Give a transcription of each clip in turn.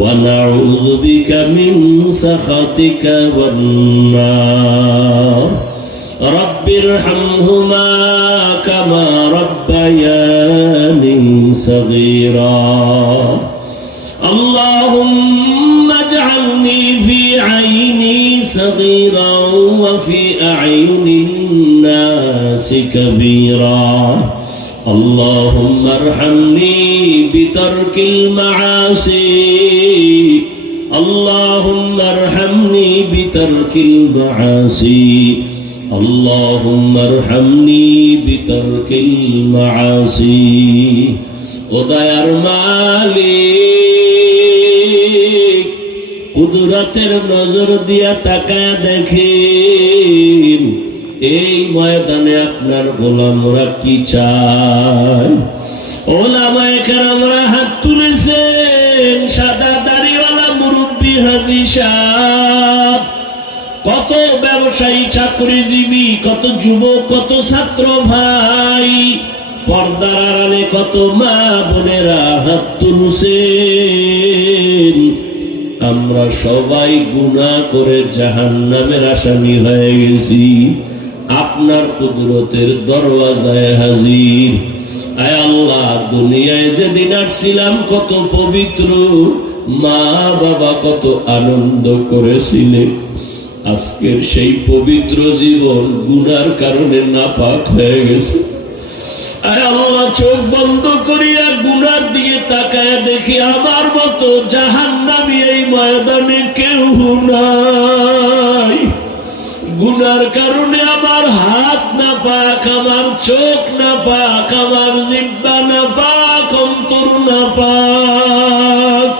ونعوذ بك من سخطك والنار. رب ارحمهما كما ربياني صغيرا. اللهم اجعلني في عيني صغيرا وفي أعين الناس كبيرا. اللهم ارحمني بترك المعاصي اللهم ارحمني بترك المعاصي اللهم ارحمني بترك المعاصي উদয়ার মালিক কুদরতের নজর দিয়া তাকায় দেখেন এই ময়দানে আপনার গোলামরা কি চায় ওলামায়ে হাত তুলেছেন সাদা দাড়িওয়ালা মুরব্বী হাজি সাহেব। কত ব্যবসায়ী, চাকরিজীবী, কত যুবক, কত ছাত্র ভাই, পর্দার আড়ালে কত মা বোনেরা হাত তুলছেন। আমরা সবাই গুণা করে জাহান নামের আসামি হয়ে গেছি। আপনার কুদরতের দরওয়াজায় হাজির। আজকের সেই পবিত্র জীবন গুনার কারণে নাপাক হয়ে গেছে। আয় আল্লাহ, চোখ বন্ধ করিয়া গুনার দিকে তাকায় দেখি আমার মতো জাহান নামি এই ময়দানে কেউ নাই। গুনার কারণে আমার হাত না পাক, আমার চোখ না পাক, আমার জিব্বা না পাক, অন্তর না পাক।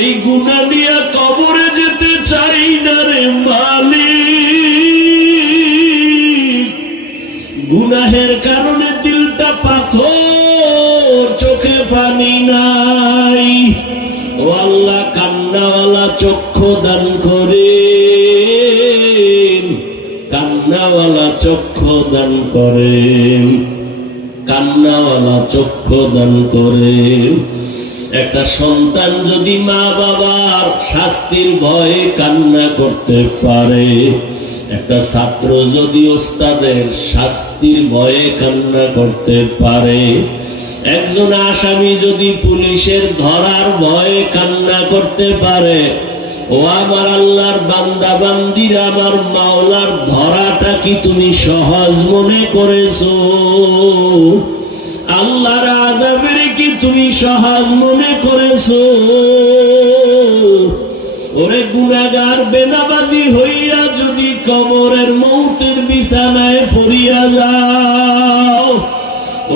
এই গুণা নিয়ে কবরে যেতে চাই না রে মালিক। গুনাহের কারণে দিলটা পাথর, চোখে পানি নাই। দান করেন। কান্নাওয়ালা চক্ষু দান করেন। একটা সন্তান যদি মা বাবার শাস্তির ভয়ে কান্না করতে পারে, একটা ছাত্র যদি ওস্তাদের শাস্তির ভয়ে কান্না করতে পারে, একজন আসামি যদি পুলিশের ধরার ভয়ে কান্না করতে পারে ও আমার আল্লাহর বান্দা, বান্দির আমার মাওলার ধরাটা কি তুমি সহজ মনে করেছ? আল্লাহর আজাবের কি তুমি সহজ মনে করেছ? ওরে গুনাগার বেনাবাজি হইয়া যদি কবরের মৌতের বিছানায় পড়িয়া যাও,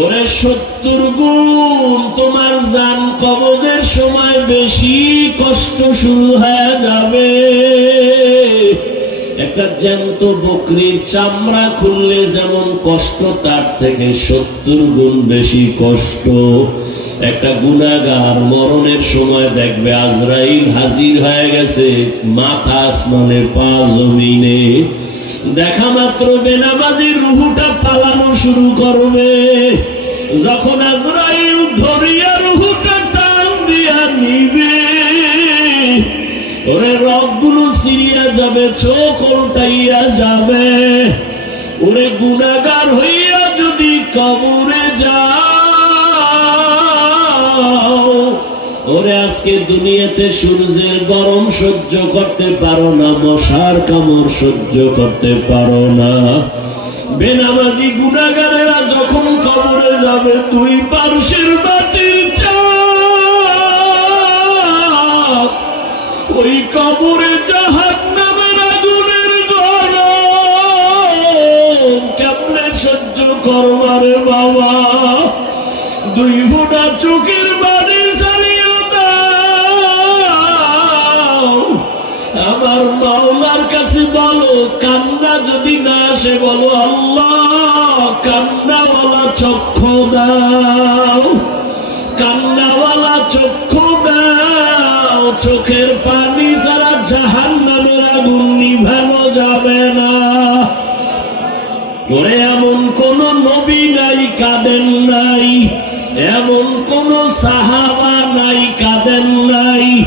ওরে সত্তর গুণ তোমার যান কবজের সময় বেশি কষ্ট শুরু হয়ে যাবে। একটা জ্যান্ত বকরির চামড়া খুললে যেমন কষ্ট, তার থেকে সত্তর গুণ বেশি কষ্ট। একটা গুণাগার মরণের সময় দেখবে আজরাইল হাজির হয়ে গেছে মাথা আসমানের পা জমিনে। দেখা মাত্র বেনাবাজির রুহুটা পালানো শুরু করবে। যখন আজরাইল ধরিয়া রুহুটা টান দিয়া নিবে, ওরে সিরিয়া যাবে, চোখ উল্টাইয়া যাবে। ওরে গুণাগার হইয়া যদি কবরে ওরে আজকে দুনিয়াতে সূর্যের গরম সহ্য করতে পারো না, মশার কামড় সহ্য করতে পারো না। বেনামাজি গুণাগারেরা যখন কবরে যাবে দুই পার্শ্বের চাপ ওই কবরে জাহান নামের আগুনের কেমনে সহ্য করবারে বাবা? দুই ফোঁটা চোখের বাড়ি আমার মাওলার কাছে বলো, কান্না যদি না আসে, বলো, আল্লাহ কান্নাওয়ালা দাও। কান্নাওয়ালা দাও। চোখের পানি জাহান নামের আগুন নিভানো যাবে না। ওরে, এমন কোন নবী নাই নাই। এমন কোন সাহাবা নাই, কাঁদেন নাই।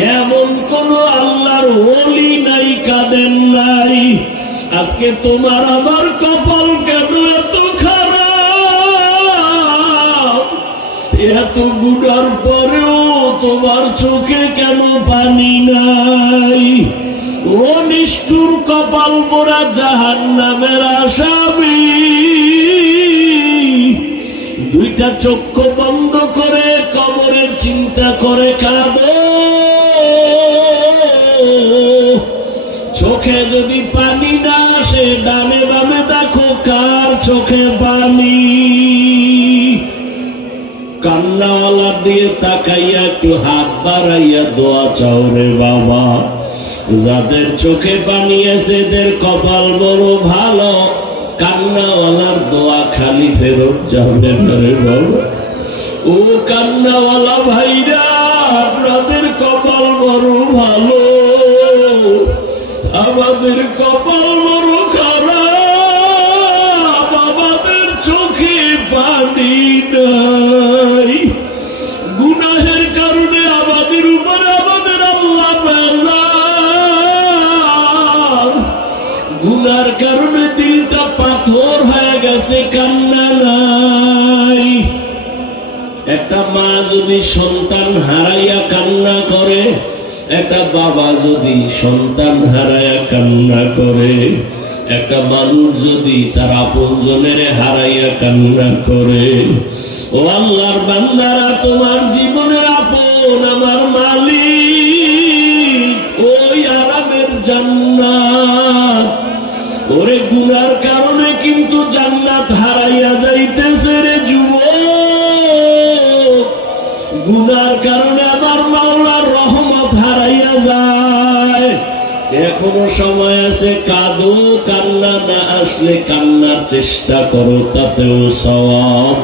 এমন কোন আল্লাহর ওলি নাই, কাঁদেন নাই। আজকে তোমার আমার কপাল কেন এত গুড়ার পরেও তোমার চোখে কেন পানি নাই? ও নিষ্ঠুর কপাল মোরা জাহান নামের আসামি। দুইটা চক্ষু বন্ধ করে কবরে চিন্তা করে কাঁদো। চোখে যদি পানি না আসে, ডানে বামে দেখো কার চোখে পানি তাকাইয়া একটু হাত বাড়াইয়া দোয়া চাও রে বাবা। যাদের চোখে পানিয়েছে এদের কপাল বড় ভালো। কান্নাওয়ালার দোয়া খালি ফেরত যাবে ও কান্নাওয়ালা ভাইরা একটা মা যদি সন্তান হারাইয়া কান্না করে, একটা বাবা যদি সন্তান হারাইয়া কান্না করে, একটা মানুষ যদি তার আপনজনের হারাইয়া কান্না করে, ও আল্লাহর বান্দারা, তোমার জীবনের আপন, আমার এখনও সময় আছে, কাঁদো, কান্না না আসলে কান্নার চেষ্টা করো, তাতেও সওয়াব।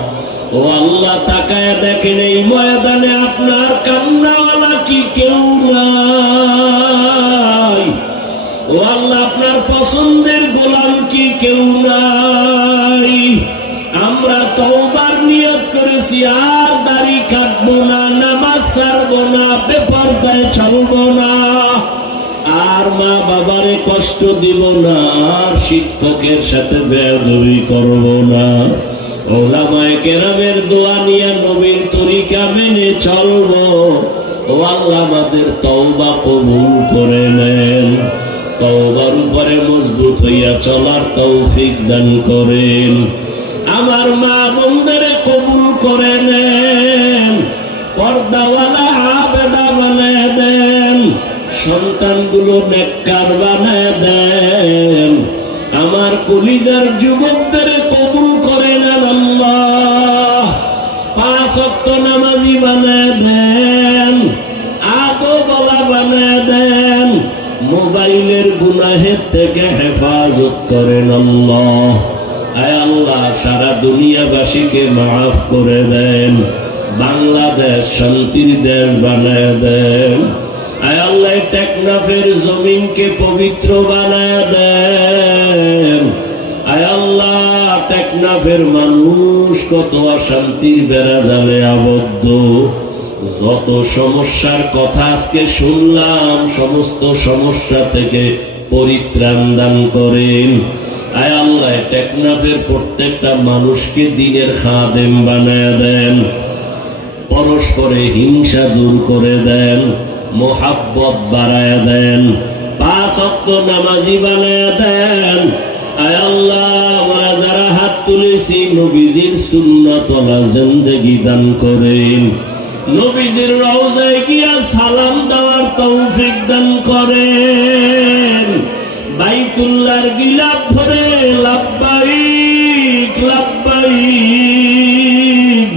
ও আল্লাহ, তাকায় দেখেন এই ময়দানে আপনার কান্নাওয়ালা কি কেউ নাই। ও আল্লাহ, আপনার পছন্দের গোলাম কি কেউ নাই। আমরা তওবার নিয়ত করেছি, আর দাড়ি কাটবো না, নামাজ ছাড়বো না, বেপরদায় চলবো না। আর মা বাবারে কষ্ট দিব না শিক্ষকের সাথে বেয়াদবি করব না। ওলামায় কেরামের দোয়া নিয়ে নবীর তরিকা মেনে চলবো। ও আল্লাহ আমাদের তওবা কবুল করে নেন। তওবার উপরে মজবুত হইয়া চলার তৌফিক দান করেন। আমার মা বন্ধেরে কবুল করে নেন। পর্দাওয়ালা সন্তানগুলো নেককার বানায় দেন। আমার কলিজার যুবকদের কবুল করে নেন আল্লাহ। পাঁচ অক্ট নামাজি বানায় দেন, আদো বলা বানায় দেন। মোবাইলের গুনাহের থেকে হেফাজত করেন আল্লাহ। আয় আল্লাহ, সারা দুনিয়াবাসীকে মাফ করে দেন। বাংলাদেশ শান্তির দেশ বানায় দেন। আল্লাহ, টেকনাফের জমিনকে পবিত্র বানায় দেন। আল্লাহ, টেকনাফের মানুষ কত অশান্তির বেড়া জালে আবদ্ধ। যত সমস্যার কথা আজকে শুনলাম, সমস্ত সমস্যা থেকে পরিত্রাণ দান করেন। আয় আল্লাহ, টেকনাফের প্রত্যেকটা মানুষকে দিনের খাদেম বানায় দেন। পরস্পরে হিংসা দূর করে দেন। মোহাব্বত বাড়ায় দেন, পাঁচ অক্ত নামাজি বানায় দেন। আয় আল্লাহ, আমরা যারা হাত তুলেছি, নবীজির সুন্নতলা জিন্দেগি দান করেন। নবীজির রওজায় গিয়া সালাম দেওয়ার তৌফিক দান করেন। বাইতুল্লাহর গিলাপ ধরে লাব্বাইক লাব্বাইক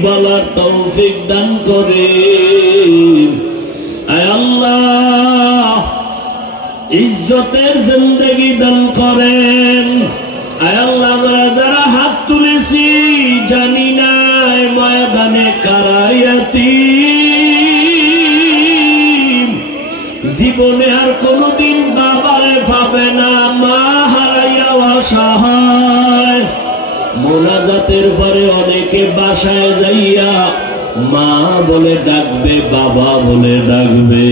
বলার তৌফিক দান করেন। ইজ্জতের জিন্দগি দান করেন। আল্লাহ, আমরা যারা হাত তুলেছি, জানি না ময়দানে কারায়াতি জীবনে আর কোনোদিন বাবারে পাবে না, মা হারাইয়া অসহায় মোনাজাতের পরে অনেকে বাসায় যাইয়া মা বলে ডাকবে, বাবা বলে ডাকবে।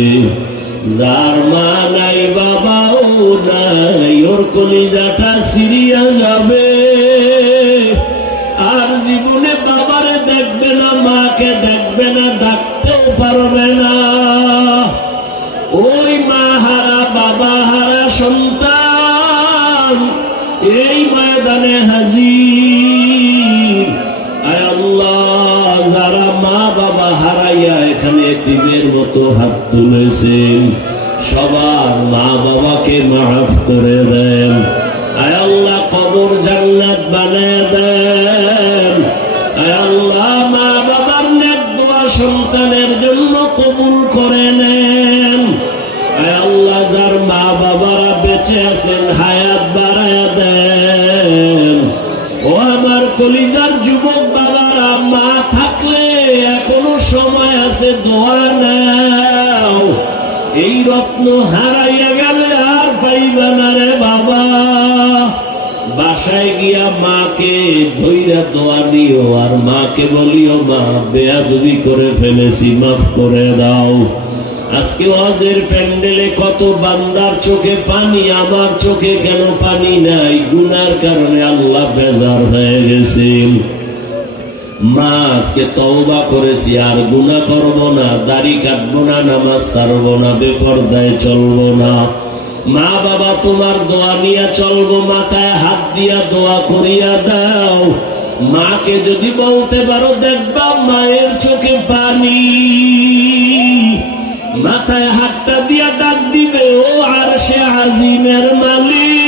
যার মা নাই, বাবাও নাই, ওর কলিজাটা সিরিয়া যাবে। আর জীবনে বাবারে দেখবে না, মাকে দেখবে না, ডাকতেও পারবে না। ওই মা হারা, বাবা হারা সন্তান, এই ময়দানে হাজির। এতিমের হাত তুলেছেন সবার মা বাবাকে মাফ করে দেন। কবর জান্নাত দেন। মা বাবার নেক দোয়া সন্তানের জন্য কবুল করে নেন। যার মা বাবারা বেঁচে আছেন, হায়াত বাড়ায় দেন। ও আমার কলিজার যুবক বাবারা, মা থাকলে এখনও সময় আছে দোয়া নাও এই রত্ন হারাইয়া গেলে আর পাইবা না রে বাবা। বাসায় গিয়া মাকে ধৈরা দোয়া দিও, আর মাকে বলিও, মা, বেয়াদবি করে ফেলেছি, মাফ করে দাও। আজকে ওয়াজের প্যান্ডেলে কত বান্দার চোখে পানি, আমার চোখে কেন পানি নাই? গুনার কারণে আল্লাহ বেজার হয়ে গেছেন। মা তওবা করেছি, আর করব না, দাড়ি না, নামাজ না, বেপরদায় না। মা বাবা তোমার দোয়া মাথায় হাত দিয়া দোয়া করিয়া দাও। মাকে যদি বলতে পারো, দেখবা মায়ের চোখে পানি। মাথায় হাতটা দিয়া ডাক দিবে, ও আর সে আজিমের মালিক।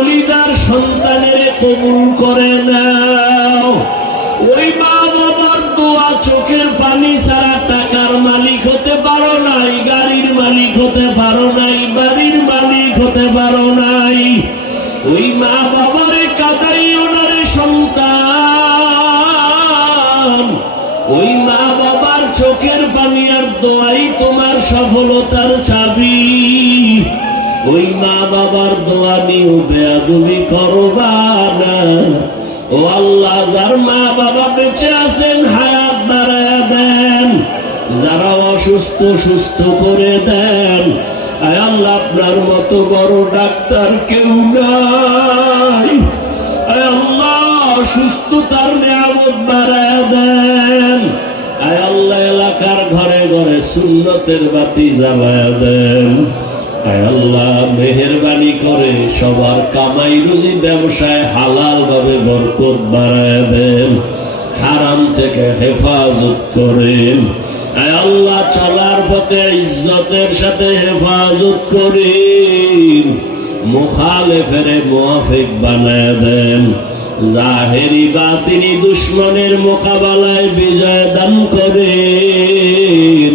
কলিজার সন্তানের কবুল করে নাও। ওই মা বাবার দোয়া চোখের পানি ছাড়া টাকার মালিক হতে পারো নাই, গাড়ির মালিক হতে পারো নাই, বাড়ির মালিক হতে পারো নাই। ওই মা বাবার দোয়া নিও বেয়াদুবি করবা না। ও আল্লাহ, যার মা বাবা বেঁচে আছেন, হায়াত বাড়ায় দেন। যারা অসুস্থ, সুস্থ করে দেন। আয় আল্লাহ, আপনার মতো বড় ডাক্তার কেউ নাই। আয় আল্লাহ সুস্থতার নিয়ামত বাড়ায় দেন। আয় আল্লাহ, এলাকার ঘরে ঘরে সুন্নতের বাতি জ্বালায় দেন। আল্লাহ মেহরবানি করে, সবার কামাই রুজি ব্যবসায় হালাল ভাবে বরকত বাড়ায় দেন, হারাম থেকে হেফাজত করেন। আল্লাহ, চলার পথে ইজ্জতের সাথে হেফাজত করেন, মুখালেফের মুআফিক বানায় দেন। জাহেরি বাতিনি দুশ্মনের মোকাবেলায় বিজয় দান করেন।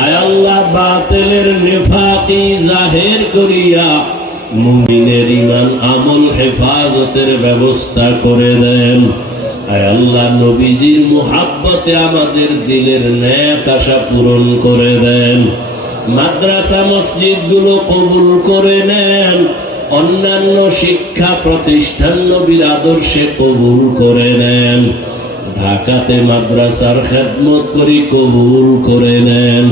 আল্লাহ বাতিলের নেফাকি জাহের করিয়া মুমিনের ইমান আমল হেফাজতের ব্যবস্থা করে দেন। আয় আল্লাহ নবীজির মুহাব্বতে আমাদের দিলের ন্যাক আশা পূরণ করে দেন। মাদ্রাসা মসজিদগুলো কবুল করে নেন। অন্যান্য শিক্ষা প্রতিষ্ঠান নবীর আদর্শে কবুল করে নেন। ঢাকাতে মাদ্রাসার খেদমত করি কবুল করে নেন।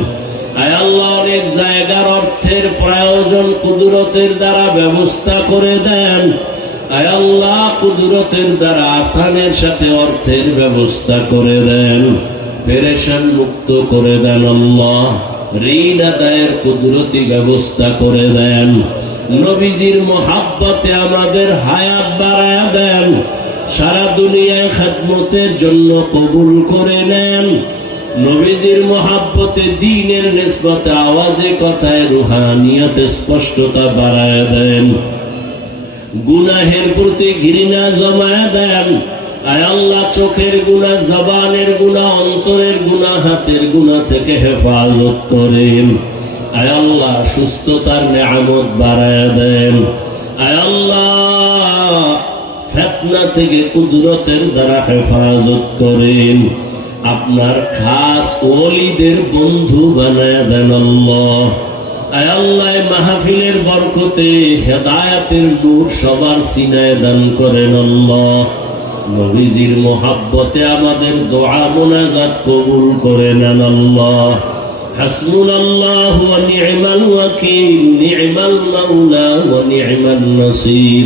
আল্লাহ অনেক জায়গার অর্থের প্রয়োজন কুদরতের দ্বারা ব্যবস্থা করে দেন। আয় আল্লাহ কুদরতের দ্বারা আসানের সাথে অর্থের ব্যবস্থা করে দেন। পেরেশান মুক্ত করে দেন আল্লাহ। ঋণ আদায়ের কুদরতি ব্যবস্থা করে দেন। নবীজির মোহাব্বতে আমাদের হায়াত বাড়ায় দেন। সারা দুনিয়ায় খেদমতের জন্য কবুল করে নেন। নবীজির মহাব্বতে দিনের নিসবতে আওয়াজে কথায় রুহানিয়তে স্পষ্টতা বাড়ায় দেন। গুনাহের প্রতি ঘৃণা জমায় দেন। আয় আল্লাহ, চোখের গুণা জবানের গুণা অন্তরের গুণা হাতের গুণা থেকে হেফাজত করেন। আয় আল্লাহ, সুস্থতার নেয়ামত বাড়ায় দেন। আয় আল্লাহ, ফেতনা থেকে কুদরতের দ্বারা হেফাজত করেন। আপনার খাস ওলিদের বন্ধু বানায় দেন আল্লাহ আয় আল্লাহ মাহফিলের বরকতে হেদায়াতের নূর সবার সিনায় দান করেন আল্লাহ নবীজির মোহাব্বতে আমাদের দোয়া মোনাজাত কবুল করে নেন আল্লাহ حسبنا الله ونعم الوكيل نعم المولى ونعم النصير